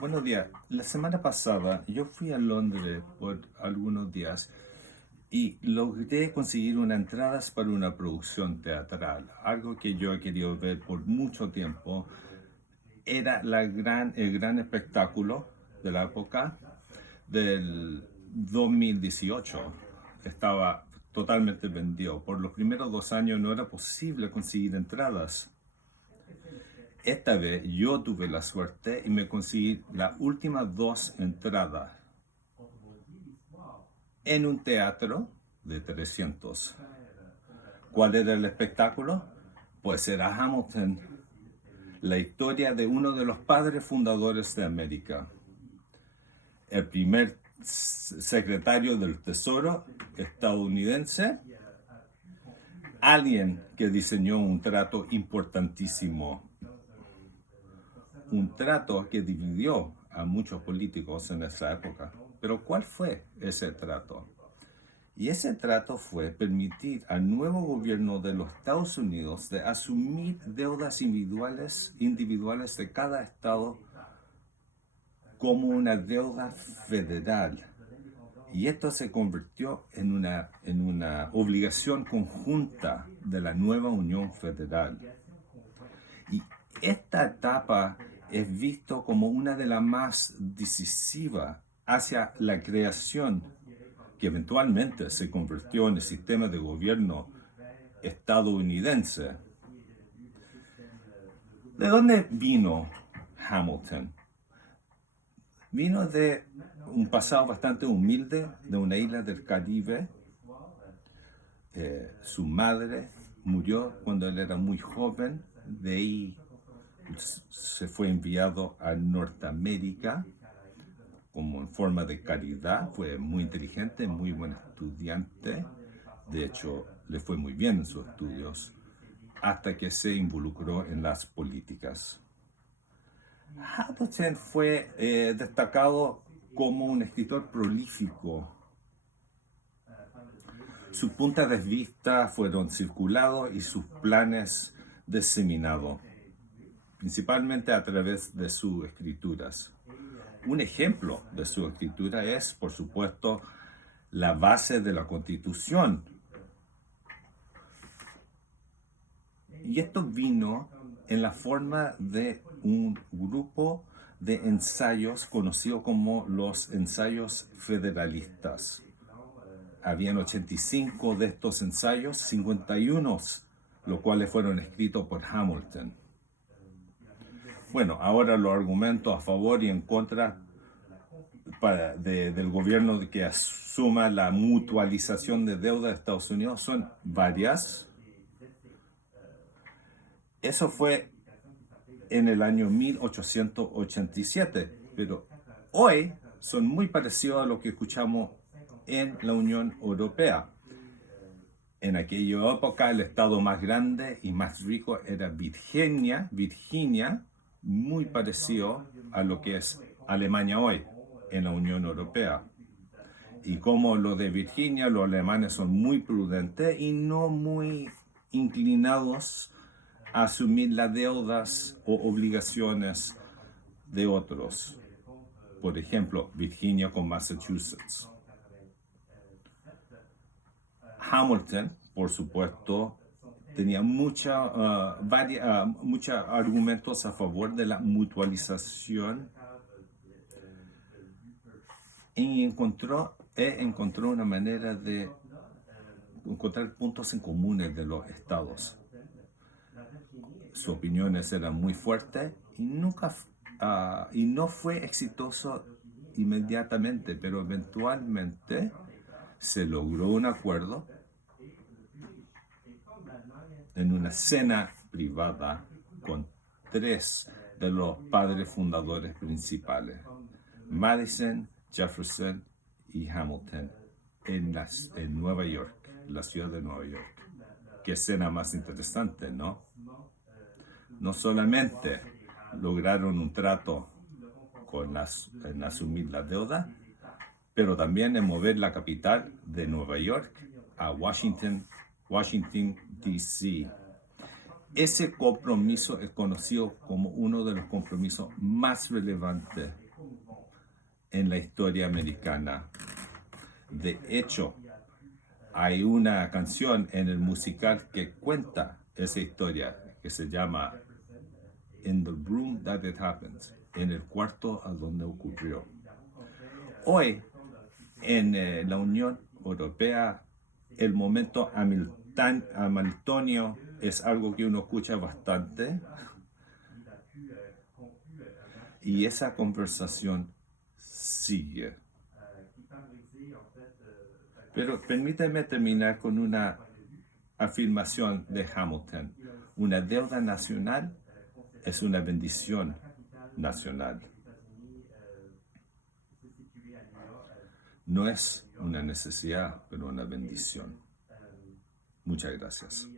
Buenos días. La semana pasada yo fui a Londres por algunos días y logré conseguir unas entradas para una producción teatral, algo que yo he querido ver por mucho tiempo. Era el gran espectáculo de la época del 2018. Estaba totalmente vendido. Por los primeros 2 años no era posible conseguir entradas. Esta vez yo tuve la suerte y me conseguí las últimas dos entradas en un teatro de 300. ¿Cuál era el espectáculo? Pues era Hamilton, la historia de uno de los padres fundadores de América, el primer secretario del Tesoro estadounidense, alguien que diseñó un trato importantísimo, un trato que dividió a muchos políticos en esa época. Pero ¿cuál fue ese trato? Y ese trato fue permitir al nuevo gobierno de los Estados Unidos de asumir deudas individuales de cada estado como una deuda federal. Y esto se convirtió en una obligación conjunta de la nueva Unión Federal. Y esta etapa es visto como una de las más decisivas hacia la creación que eventualmente se convirtió en el sistema de gobierno estadounidense. ¿De dónde vino Hamilton? Vino de un pasado bastante humilde, de una isla del Caribe. Su madre murió cuando él era muy joven, de ahí se fue enviado a Norteamérica como en forma de caridad. Fue muy inteligente, muy buen estudiante. De hecho, le fue muy bien en sus estudios hasta que se involucró en las políticas. Hamilton fue destacado como un escritor prolífico. Sus puntos de vista fueron circulados y sus planes diseminados, principalmente a través de sus escrituras. Un ejemplo de su escritura es, por supuesto, la base de la Constitución. Y esto vino en la forma de un grupo de ensayos conocido como los ensayos federalistas. Habían 85 de estos ensayos, 51 los cuales fueron escritos por Hamilton. Bueno, ahora los argumentos a favor y en contra del gobierno que asuma la mutualización de deuda de Estados Unidos son varias. Eso fue en el año 1887, pero hoy son muy parecidos a lo que escuchamos en la Unión Europea. En aquella época el estado más grande y más rico era Virginia, muy parecido a lo que es Alemania hoy en la Unión Europea. Y como lo de Virginia, los alemanes son muy prudentes y no muy inclinados a asumir las deudas o obligaciones de otros. Por ejemplo, Virginia con Massachusetts. Hamilton, por supuesto, tenía muchos argumentos a favor de la mutualización y encontró una manera de encontrar puntos en comunes de los estados. Sus opiniones eran muy fuertes y no fue exitoso inmediatamente, pero eventualmente se logró un acuerdo en una cena privada con 3 de los padres fundadores principales, Madison, Jefferson y Hamilton, en Nueva York, la ciudad de Nueva York. Qué escena más interesante, ¿no? No solamente lograron un trato en asumir la deuda, pero también en mover la capital de Nueva York a Washington, D.C. Ese compromiso es conocido como uno de los compromisos más relevantes en la historia americana. De hecho, hay una canción en el musical que cuenta esa historia, que se llama In the Room That It Happens, en el cuarto a donde ocurrió. Hoy, en la Unión Europea, el momento hamiltonio es algo que uno escucha bastante, y esa conversación sigue. Pero permíteme terminar con una afirmación de Hamilton. Una deuda nacional es una bendición nacional. No es una necesidad, pero una bendición. Muchas gracias.